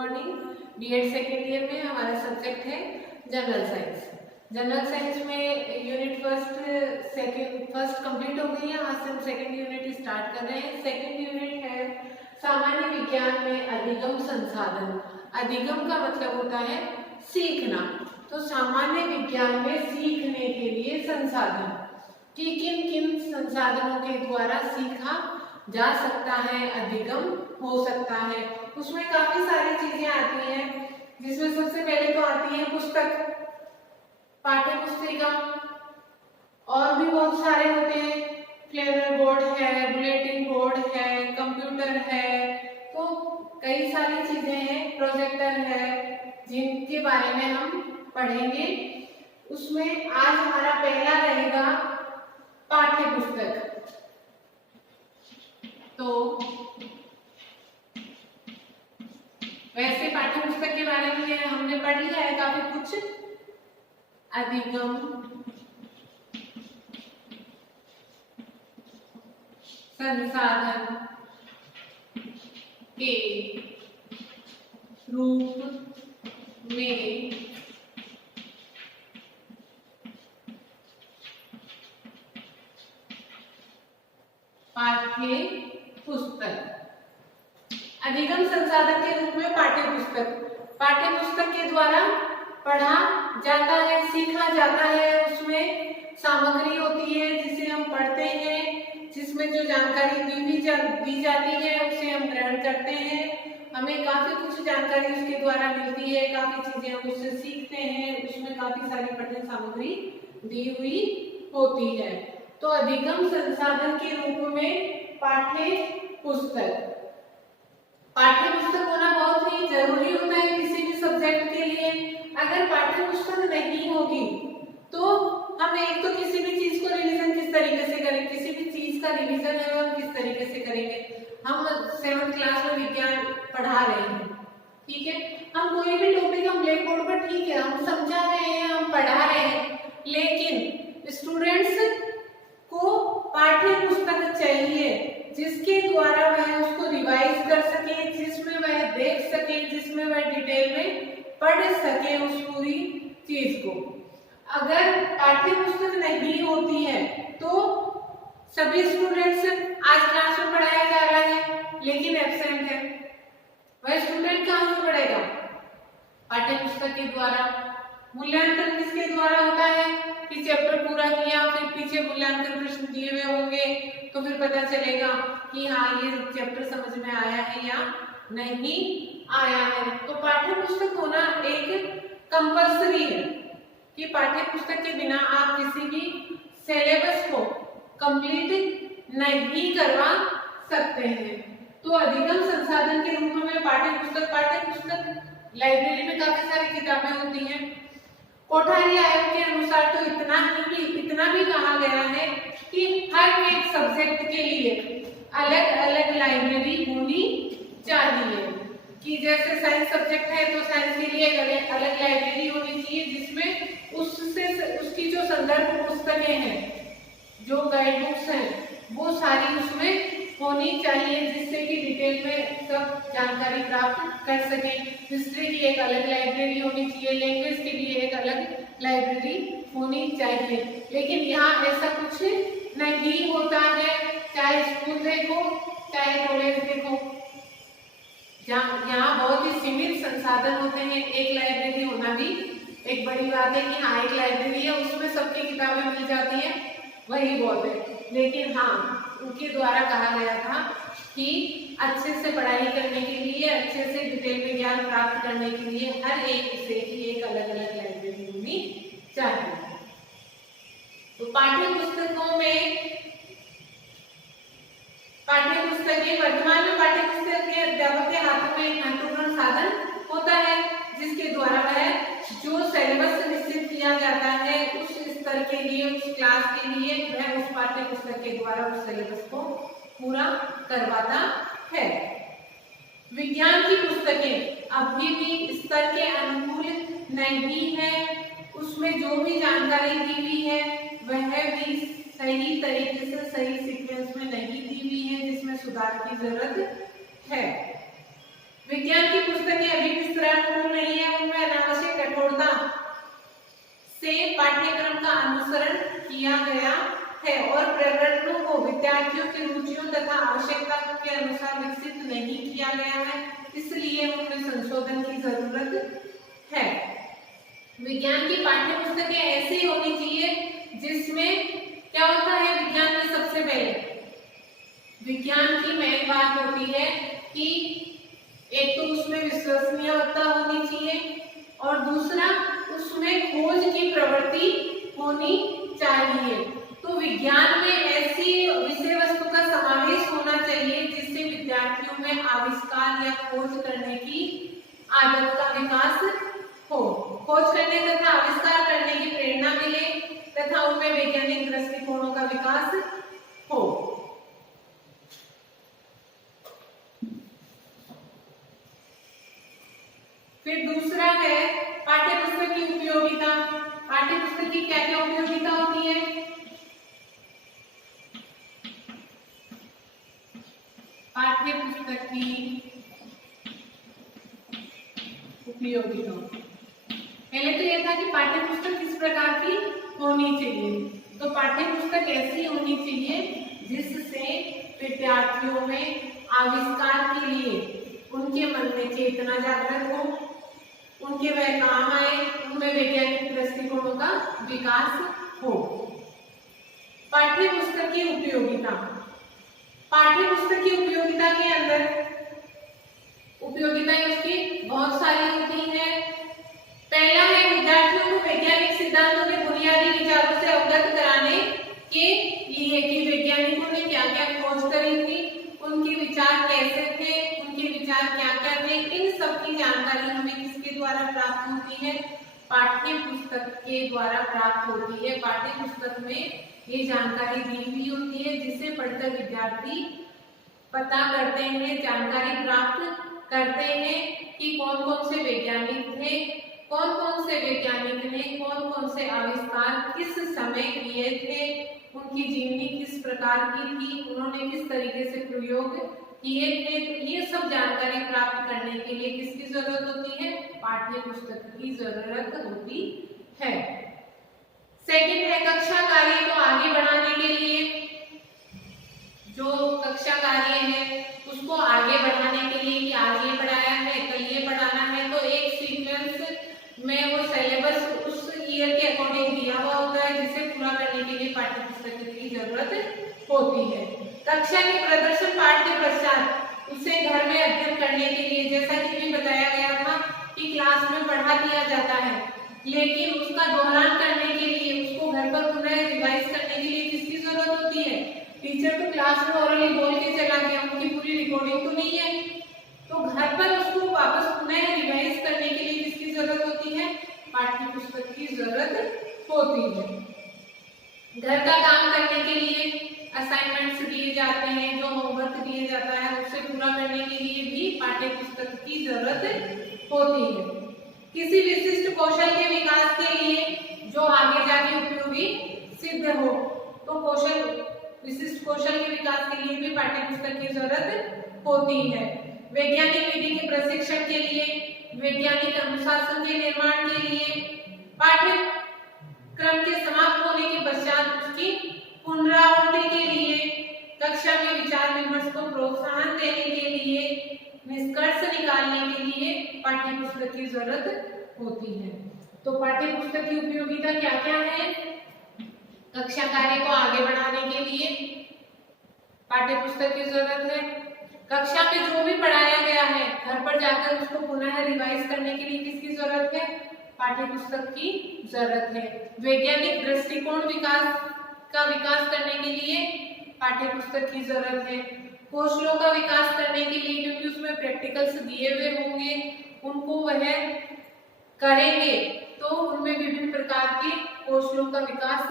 Morning. BEd second year में हमारा subject है जनरल साइंस। जनरल साइंस में यूनिट फर्स्ट कंप्लीट हो गई है। आज से हम सेकेंड यूनिट स्टार्ट कर रहे हैं। सेकेंड यूनिट है सामान्य विज्ञान में अधिगम संसाधन। अधिगम का मतलब होता है सीखना। तो सामान्य विज्ञान में सीखने के लिए संसाधन कि किन किन संसाधनों के द्वारा सीखा जा सकता है, अधिगम हो सकता है। उसमें काफी सारी चीजें आती हैं, जिसमें सबसे पहले तो आती है पुस्तक, पाठ्य पुस्तिका, और भी बहुत सारे होते हैं। फ्लेवर बोर्ड है, बुलेटिन बोर्ड है, कंप्यूटर है, तो कई सारी चीजें हैं। प्रोजेक्टर है, जिनके बारे में हम पढ़ेंगे। उसमें आज हमारा पहला रहेगा पाठ्य पुस्तक। तो वैसे पाठ्य पुस्तक के बारे में हमने पढ़ लिया है काफी कुछ। अधिगम संसाधन के रूप में पाठ्य पुस्तक। अधिगम संसाधन के रूप में पाठ्य पुस्तक। पाठ्य पुस्तक के द्वारा पढ़ा जाता है, सीखा जाता है। उसमें सामग्री होती है जिसे हम पढ़ते हैं, जिसमें जो जानकारी दी जाती है उसे हम ग्रहण करते हैं। हमें काफी कुछ जानकारी उसके द्वारा मिलती है, काफी चीजें हम उससे सीखते हैं। उसमें काफी सारी पठन सामग्री दी हुई होती है। तो अधिगम संसाधन के रूप में पाठ्य पुस्तक। पाठ्य पुस्तक होना बहुत ही जरूरी होता है किसी भी सब्जेक्ट के लिए। अगर पाठ्य पुस्तक नहीं होगी तो हम एक तो किसी भी चीज को रिवीजन किस तरीके से करेंगे, किसी भी चीज का रिवीजन है हम किस तरीके से करेंगे। हम 7th क्लास में विज्ञान पढ़ा रहे हैं, ठीक है, हम कोई भी टॉपिक हम ब्लैक बोर्ड पर, ठीक है, हम समझा रहे हैं, हम पढ़ा रहे हैं, लेकिन स्टूडेंट्स को पाठ्य पुस्तक चाहिए जिसके द्वारा वह उसको रिवाइज कर सके, जिसमें वह देख सके, जिसमें वह डिटेल में पढ़ सके उस पूरी चीज को। अगर पाठ्य पुस्तक नहीं होती है तो सभी स्टूडेंट्स आज क्लास में पढ़ाया जा रहा है लेकिन एब्सेंट है, वह स्टूडेंट कहाँ से पढ़ेगा? पाठ्य पुस्तक के द्वारा। मूल्यांकन किसके द्वारा होता है कि चैप्टर पूरा किया, फिर पीछे मूल्यांकन प्रश्न दिए हुए होंगे, तो फिर पता चलेगा कि हाँ ये चैप्टर समझ में आया है या नहीं आया है। तो पाठ्य पुस्तक होना एक कंपल्सरी है कि पाठ्य पुस्तक के बिना आप किसी भी सिलेबस को कंप्लीट नहीं करवा सकते हैं। तो अधिगम संसाधन के रूप में पाठ्य पुस्तक लाइब्रेरी में काफी सारी किताबें होती हैं। कोठारी आयोग के अनुसार तो इतना भी कहा गया है कि हर एक सब्जेक्ट के लिए अलग अलग लाइब्रेरी होनी चाहिए। कि जैसे साइंस सब्जेक्ट है तो साइंस के लिए एक अलग लाइब्रेरी होनी चाहिए, जिसमें उसकी जो संदर्भ पुस्तकें हैं, जो गाइड बुक्स हैं, वो सारी उसमें होनी चाहिए, जिससे कि डिटेल में सब जानकारी प्राप्त कर सके। हिस्ट्री की एक अलग लाइब्रेरी होनी चाहिए, लैंग्वेज के लिए एक अलग लाइब्रेरी होनी चाहिए। लेकिन यहाँ ऐसा कुछ नहीं होता है, चाहे स्कूल देखो चाहे कॉलेज देखो, यहाँ बहुत ही सीमित संसाधन होते हैं। एक लाइब्रेरी होना भी एक बड़ी बात है कि हाँ एक लाइब्रेरी है, उसमें सबकी किताबें मिल जाती है, वही बहुत है। लेकिन हाँ उनके द्वारा कहा गया था कि अच्छे से पढ़ाई करने के लिए, अच्छे से डिटेल में ज्ञान प्राप्त करने के लिए हर एक विषय की एक अलग अलग लाइब्रेरी होनी चाहिए। तो पाठ्य पुस्तकों में वर्तमान में पाठ्य पुस्तक के अध्यापक के हाथों में एक महत्वपूर्ण साधन होता है, जिसके द्वारा वह जो सिलेबस निश्चित किया जाता है उस स्तर के लिए, उस क्लास के लिए, वह उस पाठ्य पुस्तक के द्वारा उस सिलेबस को पूरा करवाता है। विज्ञान की पुस्तकें अभी भी स्तर के अनुकूल नहीं है, उसमें जो भी जानकारी दी हुई है वह भी सही तरीके से सही सीक्वेंस में नहीं दी हुई है, जिसमें सुधार की जरूरत है। विज्ञान की पुस्तकें अभी भी इस तरह अनुकूल नहीं है, उनमें अनावश्यक कठोरता से पाठ्यक्रम का अनुसरण किया गया है और प्रकरणों को विद्यार्थियों की रुचियों तथा आवश्यकता के अनुसार विकसित नहीं किया गया है, इसलिए उनमें संशोधन की जरूरत है। विज्ञान की पाठ्य पुस्तकें ऐसी होनी चाहिए जिसमें क्या होता है, विज्ञान में सबसे पहले विज्ञान की मेन बात होती है कि एक तो उसमें विश्वसनीयता होनी चाहिए और दूसरा उसमें खोज की प्रवृत्ति होनी चाहिए। तो विज्ञान में ऐसी विषय वस्तु का समावेश होना चाहिए जिससे विद्यार्थियों में आविष्कार या खोज करने की आदत का विकास हो, खोज करने तथा आविष्कार करने की प्रेरणा मिले तथा उनमें वैज्ञानिक दृष्टिकोणों का विकास हो। फिर दूसरा है पाठ्यपुस्तक की उपयोगिता। पाठ्यपुस्तक की क्या क्या उपयोगिता होती है? पाठ्यपुस्तक की उपयोगिता पहले तो यह था कि पाठ्यपुस्तक किस प्रकार की होनी चाहिए, तो पाठ्यपुस्तक ऐसी होनी चाहिए जिससे विद्यार्थियों में आविष्कार के लिए उनके मन में चेतना जागृत हो, उनके वह काम आए, उनमें वैज्ञानिक दृष्टिकोणों का विकास हो। पाठ्यपुस्तक की उपयोगिता, पाठ्यपुस्तक की उपयोगिता के अंदर उपयोगिताएं उसकी बहुत सारी होती है। पहला है विद्यार्थियों को वैज्ञानिक सिद्धांतों के बुनियादी विचारों से अवगत कराने के लिए कि वैज्ञानिकों ने क्या क्या खोज करी थी, उनके विचार कैसे थे, उनके विचार क्या क्या थे, इन सब की जानकारी हमें किसके द्वारा प्राप्त होती है? पाठ्य पुस्तक के द्वारा प्राप्त होती है। पाठ्य पुस्तक में ये जानकारी दी हुई होती है जिसे पढ़कर विद्यार्थी पता करते हैं, जानकारी प्राप्त करते हैं कि कौन कौन से वैज्ञानिक थे, कौन कौन से वैज्ञानिक ने कौन कौन से आविष्कार किस समय किए थे, उनकी जीवनी किस प्रकार की थी, उन्होंने किस तरीके से प्रयोग किए थे। तो ये सब जानकारी प्राप्त करने के लिए किसकी जरूरत होती है? पाठ्य पुस्तक की जरूरत होती है। सेकंड है कक्षा कार्य को आगे बढ़ाने के लिए, जो कक्षा कार्य है उसको आगे बढ़ाने के लिए कि आज ये पढ़ाया है कल ये पढ़ाना है, तो एक सीक्वेंस में वो सिलेबस उस ईयर के अकॉर्डिंग दिया हुआ होता है जिसे पूरा करने के लिए पाठ्य पुस्तक की जरूरत होती है। कक्षा के प्रदर्शन पाठ के पश्चात उसे घर में अध्ययन करने के लिए, जैसा कि भी बताया गया था कि क्लास में पढ़ा दिया जाता है, लेकिन उसका दोहरान करने के लिए, उसको घर पर पुनः रिवाइज करने के लिए किसकी जरूरत होती है? टीचर तो क्लास में ओरली बोल के चला गया, उनकी पूरी रिकॉर्डिंग तो नहीं है, तो घर पर उसको वापस पुनः रिवाइज करने के लिए किसकी जरूरत होती है? पाठ्य पुस्तक की जरूरत होती है। घर का काम करने के लिए असाइनमेंट्स दिए जाते हैं, जो होमवर्क दिए जाता है उसे पूरा करने के लिए भी पाठ्य पुस्तक की जरूरत होती है। किसी विशिष्ट कौशल के विकास के लिए जो आगे जाके उपयोगी सिद्ध हो, तो विशिष्ट कौशल के विकास के लिए भी पाठ्य पुस्तक की जरूरत होती है। वैज्ञानिक विधि के प्रशिक्षण के लिए, वैज्ञानिक अनुशासन के निर्माण के लिए, पाठ्यक्रम के समाप्त होने के पश्चात उसकी पुनरावृत्ति के लिए, कक्षा में विचार विमर्श को प्रोत्साहन देने के लिए, निष्कर्ष निकालने के लिए पाठ्य पुस्तक की जरूरत होती है। तो पाठ्य पुस्तक की उपयोगिता क्या क्या है? कक्षा कार्य को आगे बढ़ाने के लिए पाठ्य पुस्तक की जरूरत है। कक्षा में जो भी पढ़ाया गया है घर पर जाकर उसको पुनः रिवाइज करने के लिए किसकी जरूरत है? पाठ्य पुस्तक की जरूरत है। वैज्ञानिक दृष्टिकोण का विकास करने के लिए पाठ्य पुस्तक की जरूरत है। कौशलों का विकास करने के लिए, क्योंकि उसमें प्रैक्टिकल्स दिए हुए होंगे, उनको वह करेंगे तो उनमें विभिन्न प्रकार के कौशलों का विकास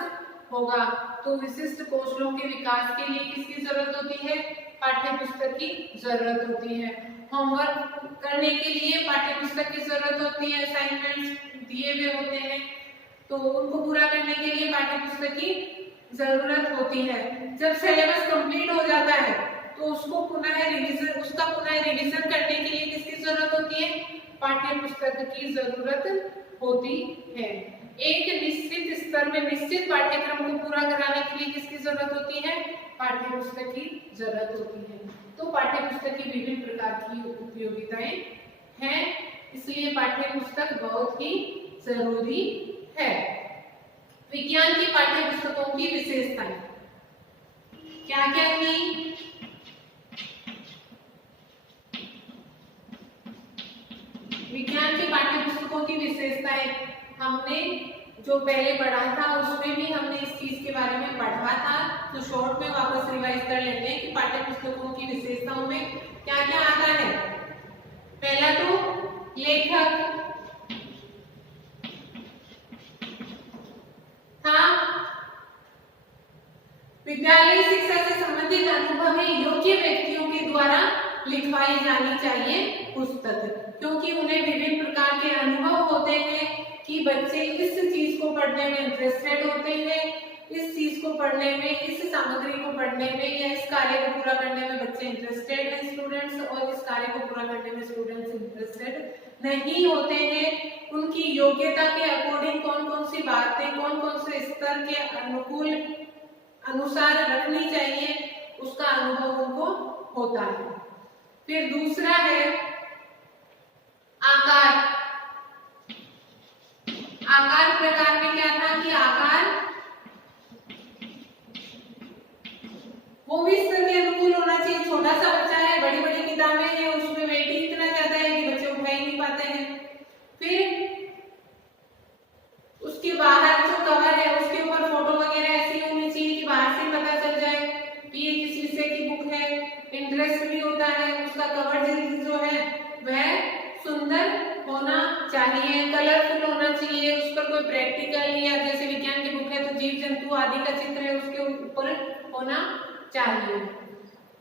होगा। तो विशिष्ट कौशलों के विकास के लिए किसकी जरूरत होती है? पाठ्य पुस्तक की जरूरत होती है। होमवर्क करने के लिए पाठ्य पुस्तक की जरूरत होती है, असाइनमेंट्स दिए हुए होते हैं तो उनको पूरा करने के लिए पाठ्य पुस्तक की जरूरत होती है। जब सिलेबस कंप्लीट हो जाता है तो उसको उसका पुनः रिवीजन करने के लिए किसकी जरूरत होती है? पाठ्य पुस्तक की जरूरत होती है। एक निश्चित स्तर में निश्चित पाठ्यक्रम को पूरा कराने के लिए किसकी जरूरत होती है? पाठ्य पुस्तक की जरूरत होती है। तो पाठ्य पुस्तक की विभिन्न प्रकार की उपयोगिताएं हैं, इसलिए पाठ्य पुस्तक बहुत ही जरूरी है। विज्ञान की पाठ्य पुस्तकों की विशेषताएं क्या क्या थी? विज्ञान की पाठ्य पुस्तकों की विशेषताएं हमने जो पहले पढ़ा था उसमें भी हमने इस चीज के बारे में पढ़ा था, तो शॉर्ट में वापस रिवाइज कर लेते हैं कि पाठ्य पुस्तकों की विशेषताओं में क्या क्या आता है। पहला तो लेखक था, विद्यालय शिक्षा से संबंधित अनुभवी योग्य व्यक्तियों के द्वारा लिखवाई जानी चाहिए पुस्तक, क्योंकि उन्हें विभिन्न प्रकार के अनुभव होते हैं कि बच्चे इस चीज को पढ़ने में इंटरेस्टेड होते हैं, इस चीज को पढ़ने में, इस सामग्री को पढ़ने में या इस कार्य को पूरा करने में बच्चे इंटरेस्टेड हैं स्टूडेंट्स, और इस कार्य को पूरा करने में स्टूडेंट्स इंटरेस्टेड नहीं होते हैं। उनकी योग्यता के अकॉर्डिंग कौन कौन सी बातें कौन कौन से स्तर के अनुकूल अनुसार रखनी चाहिए, उसका अनुभव उनको होता है। फिर दूसरा है आकार। आकार प्रकार में क्या था कि आकार वो भी स्तर के अनुकूल होना चाहिए। छोटा सा बच्चा है, बड़ी बड़ी किताबें हैं, उसमें वेट ही इतना ज्यादा है कि बच्चे उठा ही नहीं पाते हैं। फिर उसके बाहर जो कवर है उसके ऊपर फोटो वगैरह ऐसी होनी चाहिए कि बाहर से पता चल जाए कि ये किस विषय की बुक है। इंटरेस्ट भी होता है, उसका कवर जो है वह सुंदर होना चाहिए, कलरफुल होना चाहिए, उस पर कोई प्रैक्टिकल या जैसे विज्ञान की बुक है तो जीव जंतु आदि का चित्र है उसके ऊपर होना चाहिए।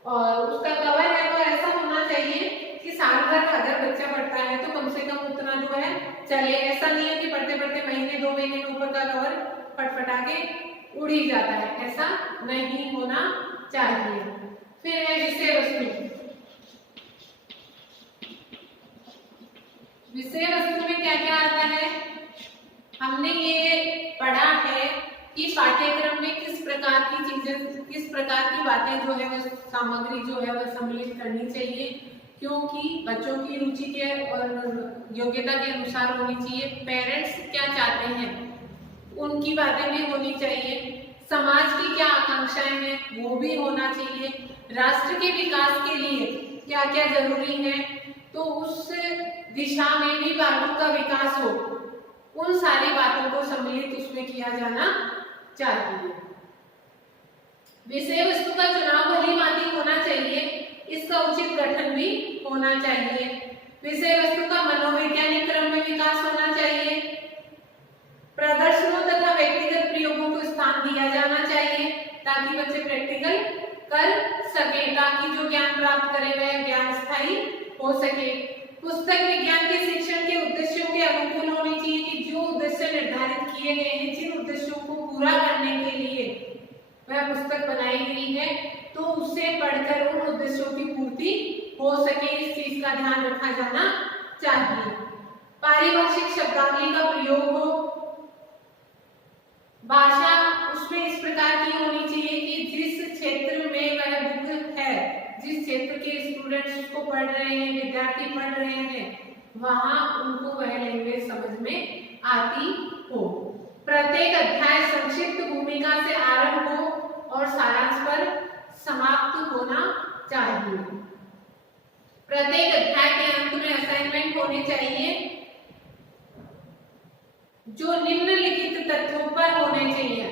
और उसका कवर है वो ऐसा होना चाहिए कि साल भर अगर बच्चा पढ़ता है तो कम से कम उतना जो है चले। ऐसा नहीं है कि पढ़ते पढ़ते महीने 2 महीने में ऊपर का कवर फटफटा के उड़ ही जाता है, ऐसा नहीं होना चाहिए। फिर है विषय वस्तु। विषय वस्तु में क्या क्या आता है? हमने ये पढ़ा है कि पाठ्यक्रम में किस प्रकार की चीजें, किस प्रकार की बातें जो है वह सामग्री जो है वह सम्मिलित करनी चाहिए, क्योंकि बच्चों की रुचि के और योग्यता के अनुसार होनी चाहिए। पेरेंट्स क्या चाहते हैं उनकी बातें भी होनी चाहिए। समाज की क्या आकांक्षाएं हैं वो भी होना चाहिए। राष्ट्र के विकास के लिए क्या क्या जरूरी है, तो उस दिशा में भी बालकों का विकास हो, उन सारी बातों को सम्मिलित उसमें किया जाना चाहिए। विषय वस्तु का चुनाव भलीभांति होना चाहिए, इसका उचित गठन भी होना चाहिए। विषय वस्तु का मनोवैज्ञानिक क्रम में विकास होना चाहिए। प्रदर्शनों तथा व्यक्तिगत प्रयोगों को स्थान दिया जाना चाहिए ताकि बच्चे प्रैक्टिकल कर सके, ताकि जो ज्ञान प्राप्त करें वह ज्ञान स्थायी हो सके। पुस्तक विज्ञान के शिक्षण के उद्देश्यों के अनुकूल होनी चाहिए कि जो उद्देश्य निर्धारित किए गए हैं, जिन उद्देश्यों को पूरा करने के लिए वह पुस्तक बनाई गई है, तो उसे पढ़कर उन उद्देश्यों की पूर्ति हो सके, इस चीज का ध्यान रखा जाना चाहिए। पारिभाषिक शब्दावली का प्रयोग हो, भाषा उसमें इस प्रकार की होनी चाहिए कि जिस क्षेत्र में वह बुक है, जिस क्षेत्र के स्टूडेंट्स उसको पढ़ रहे हैं, विद्यार्थी पढ़ रहे हैं, वहां उनको वह लैंग्वेज समझ में आती हो। प्रत्येक अध्याय संक्षिप्त भूमिका से आरंभ हो और सारांश पर समाप्त होना चाहिए। प्रत्येक अध्याय के अंत में असाइनमेंट होने चाहिए जो निम्नलिखित तथ्यों पर होने चाहिए।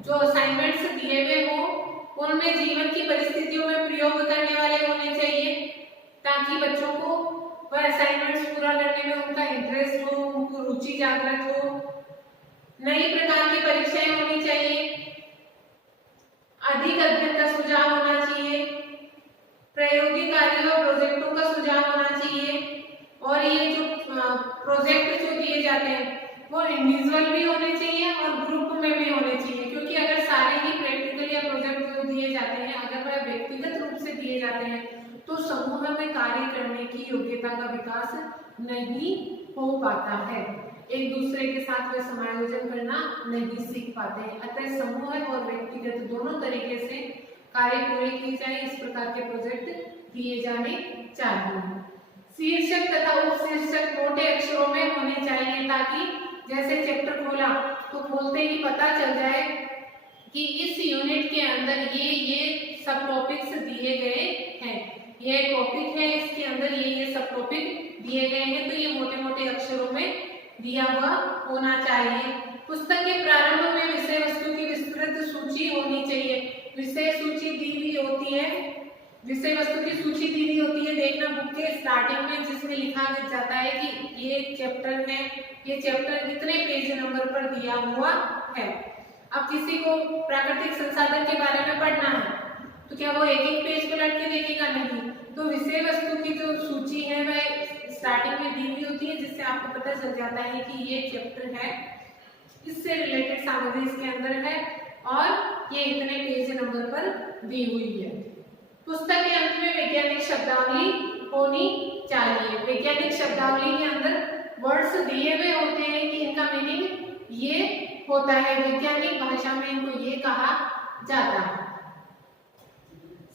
जो असाइनमेंट्स दिए हुए हो उनमें जीवन की परिस्थितियों में प्रयोग करने वाले होने चाहिए, ताकि बच्चों को वह असाइनमेंट्स पूरा करने में उनका इंटरेस्ट हो, उनको रुचि जागृत हो। नई प्रकार की परीक्षाएं होनी चाहिए, अधिक अध्ययन का सुझाव होना चाहिए, प्रायोगिक कार्यों और प्रोजेक्टों का सुझाव होना चाहिए। और ये जो प्रोजेक्ट जो दिए जाते हैं वो इंडिविजुअल भी होने चाहिए और ग्रुप में भी होने चाहिए, क्योंकि अगर सारे ही प्रैक्टिकल या प्रोजेक्ट जो दिए जाते हैं अगर वह व्यक्तिगत रूप से दिए जाते समूह में कार्य करने की योग्यता का विकास नहीं हो पाता है। एक दूसरे के साथ वे समायोजन करना नहीं सीख पाते हैं। अतः समूह और व्यक्तिगत दोनों तरीके से कार्य पूरे किए जाए, इस प्रकार के प्रोजेक्ट दिए जाने चाहिए। शीर्षक तथा उपशीर्षक मोटे अक्षरों में होने चाहिए, ताकि जैसे चैप्टर खोला तो खोलते ही पता चल जाए कि इस यूनिट के अंदर ये सब टॉपिक्स दिए गए हैं, ये टॉपिक है, इसके अंदर ये सब टॉपिक दिए गए हैं, तो ये मोटे मोटे अक्षरों में दिया हुआ होना चाहिए। पुस्तक के प्रारंभ में विषय वस्तु की विस्तृत सूची होनी चाहिए। विषय सूची दी हुई होती है, विषय वस्तु की सूची दी हुई होती है, देखना बुक के स्टार्टिंग में, जिसमें लिखा जाता है कि ये चैप्टर है, ये चैप्टर इतने पेज नंबर पर दिया हुआ है। अब किसी को प्राकृतिक संसाधन के बारे में पढ़ना है तो क्या वो एक एक पेज पलट के देखेगा? नहीं। तो विषय वस्तु की जो सूची है वह स्टार्टिंग में दी हुई होती है, जिससे आपको पता चल जाता है कि ये चैप्टर है, इससे रिलेटेड सामग्री इसके अंदर है और ये इतने पेज नंबर पर दी हुई है। पुस्तक के अंत में वैज्ञानिक शब्दावली होनी चाहिए। वैज्ञानिक शब्दावली के अंदर वर्ड्स दिए हुए होते हैं कि इनका मीनिंग ये होता है, वैज्ञानिक भाषा में इनको ये कहा जाता है।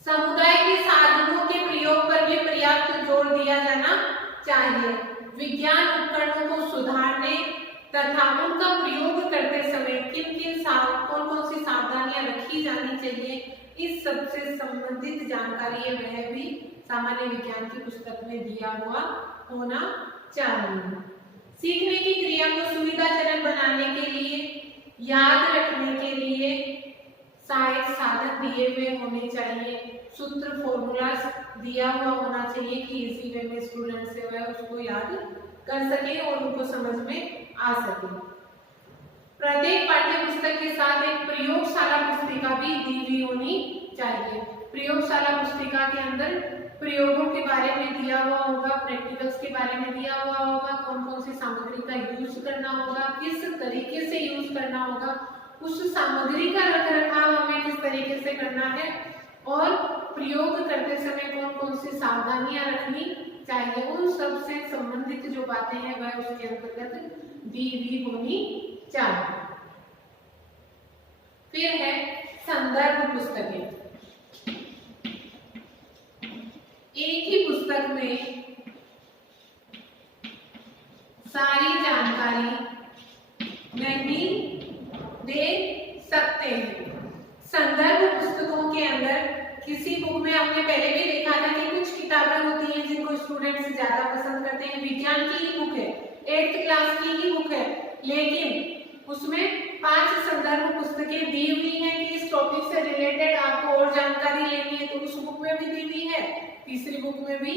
समुदाय के साधनों के प्रयोग पर भी पर्याप्त जोर दिया जाना चाहिए। विज्ञान उपकरणों को सुधारने तथा उनका प्रयोग करते समय कौन कौन सी सावधानियां रखी जानी चाहिए, इस सबसे संबंधित जानकारी है वह भी सामान्य विज्ञान की पुस्तक में दिया हुआ होना चाहिए। सीखने की क्रिया को सुविधाजनक बनाने के लिए, याद रखने के लिए सहायक साधन दिए हुए होने चाहिए। सूत्र फॉर्मूलास दिया हुआ होना चाहिए कि इसी वे में स्टूडेंट से वह उसको याद कर सके और उनको समझ में आ सके। प्रत्येक पाठ्य पुस्तक के साथ एक प्रयोगशाला पुस्तिका भी दी हुई होनी चाहिए। प्रयोगशाला पुस्तिका के अंदर प्रयोगों के बारे में दिया हुआ होगा, प्रैक्टिकल्स के बारे में दिया हुआ होगा, कौन कौन सी सामग्री का यूज करना होगा, किस तरीके से यूज करना होगा, उस सामग्री का रखरखाव हमें किस तरीके से करना है और प्रयोग करते समय कौन कौन सी सावधानियां रखनी चाहिए, उन सब से संबंधित जो बातें हैं वह उसके अंतर्गत दी हुई होनी चाहिए। फिर है संदर्भ पुस्तकें। एक ही पुस्तक में सारी जानकारी नहीं दे सकते हैं। संदर्भ पुस्तकों के अंदर किसी बुक में हमने पहले भी देखा था कि कुछ किताबें होती हैं जिनको स्टूडेंट्स ज्यादा पसंद करते हैं। विज्ञान की ही बुक है, 8th क्लास की ही बुक है, लेकिन उसमें 5 संदर्भ पुस्तकें दी हुई हैं कि इस टॉपिक से रिलेटेड आपको और जानकारी लेनी है, तो उस बुक में भी दी हुई है, तीसरी बुक में भी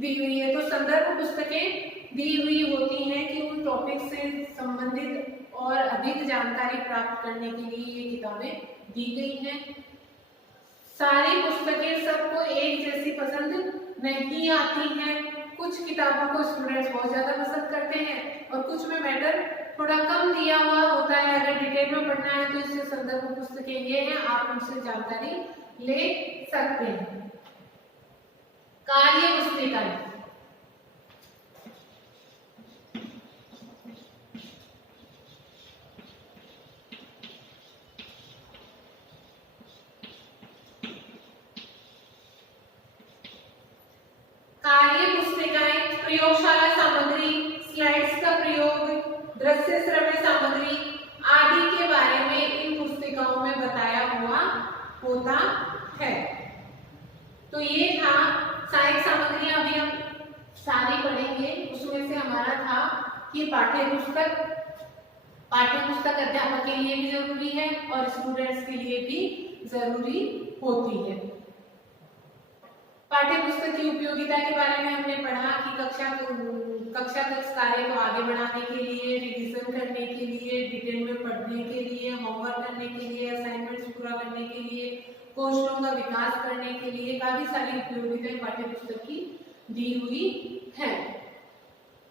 दी हुई है। तो संदर्भ पुस्तकें दी हुई होती हैं कि उन टॉपिक से संबंधित और अधिक जानकारी प्राप्त करने के लिए ये किताबें दी गई हैं। सारी पुस्तकें सबको एक जैसी पसंद नहीं आती हैं। कुछ किताबों को स्टूडेंट्स बहुत ज्यादा पसंद करते हैं और कुछ में मैटर थोड़ा कम दिया हुआ होता है। अगर डिटेल में पढ़ना है तो इससे संदर्भ पुस्तकें ये हैं, आप उनसे जानकारी ले सकते हैं। कार्य पुस्तिकाएं। कार्य पुस्तिकाएं प्रयोगशाला सामग्री, स्लाइड्स का प्रयोग, दृश्य श्रव्य सामग्री आदि के बारे में इन पुस्तिकाओं में बताया हुआ होता है। तो ये था सहायक सामग्रियां, अभी हम सारी पढ़ेंगे। उसमें से हमारा था कि पाठ्य पुस्तक अध्यापक के लिए भी जरूरी है और स्टूडेंट्स के लिए भी जरूरी होती है। पाठ्य पुस्तक की उपयोगिता के बारे में हमने पढ़ा कि कक्षा तक कार्य को आगे बढ़ाने के लिए, रिवीजन करने के लिए, डिटेल में पढ़ने के लिए, होमवर्क करने के लिए, असाइनमेंट्स पूरा करने के लिए, कौशलों का विकास करने के लिए काफी सारी उपयोगिताएं पाठ्य पुस्तक की दी हुई है।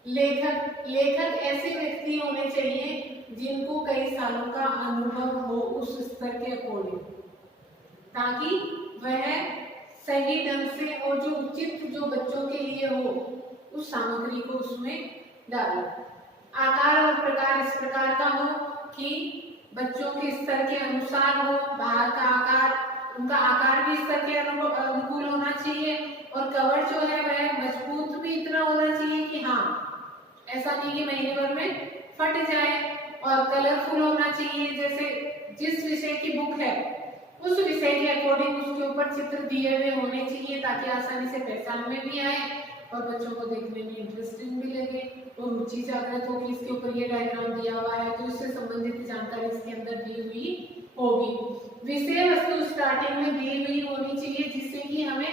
लेखक ऐसे व्यक्ति होने चाहिए जिनको कई सालों का अनुभव हो उस स्तर के अकॉर्डिंग, ताकि वह सही ढंग से और जो उचित जो बच्चों के लिए हो उस सामग्री को उसमें डालें। आकार और प्रकार इस प्रकार का हो कि बच्चों के स्तर के अनुसार हो, बाहर का आकार, उनका आकार भी स्तर के अनुकूल होना चाहिए और कवर जो है वह मजबूत भी इतना होना चाहिए कि हाँ ऐसा नहीं कि महीने भर में फट जाए, और कलरफुल होना चाहिए। जैसे जिस विषय की बुक है उस विषय के अकॉर्डिंग उसके ऊपर चित्र दिए हुए होने चाहिए ताकि आसानी से पहचान में भी आए और बच्चों को देखने में इंटरेस्टिंग भी लगे और रुचि जागृत हो कि इसके ऊपर ये डायग्राम दिया हुआ है तो इससे संबंधित जानकारी इसके अंदर दी हुई होगी। विषय वस्तु स्टार्टिंग में दी हुई होनी चाहिए जिससे कि हमें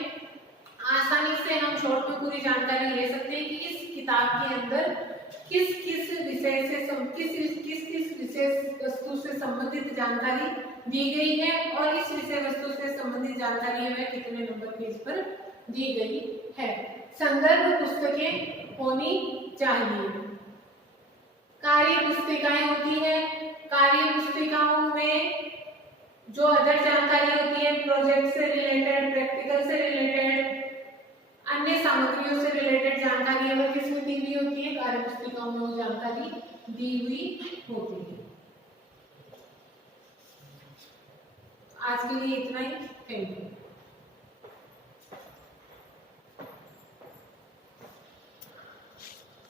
आसानी से हम शॉर्ट में पूरी जानकारी ले सकते हैं कि इस किताब के अंदर किस किस विषय से किस विषय वस्तु से संबंधित जानकारी दी गई है और इस विषय वस्तु से संबंधित जानकारी है कितने नंबर पेज पर दी गई है। संदर्भ पुस्तकें होनी चाहिए। कार्य पुस्तिकाएं होती है। कार्य पुस्तिकाओं में जो अदर जानकारी होती है प्रोजेक्ट से रिलेटेड, प्रैक्टिकल से रिलेटेड, अन्य सामग्रियों से रिलेटेड जानकारी अगर किसमें दी हुई होती है कार्य पुस्तिकाओं में वो जानकारी दी हुई होती है। आज के लिए इतना ही। Thank you.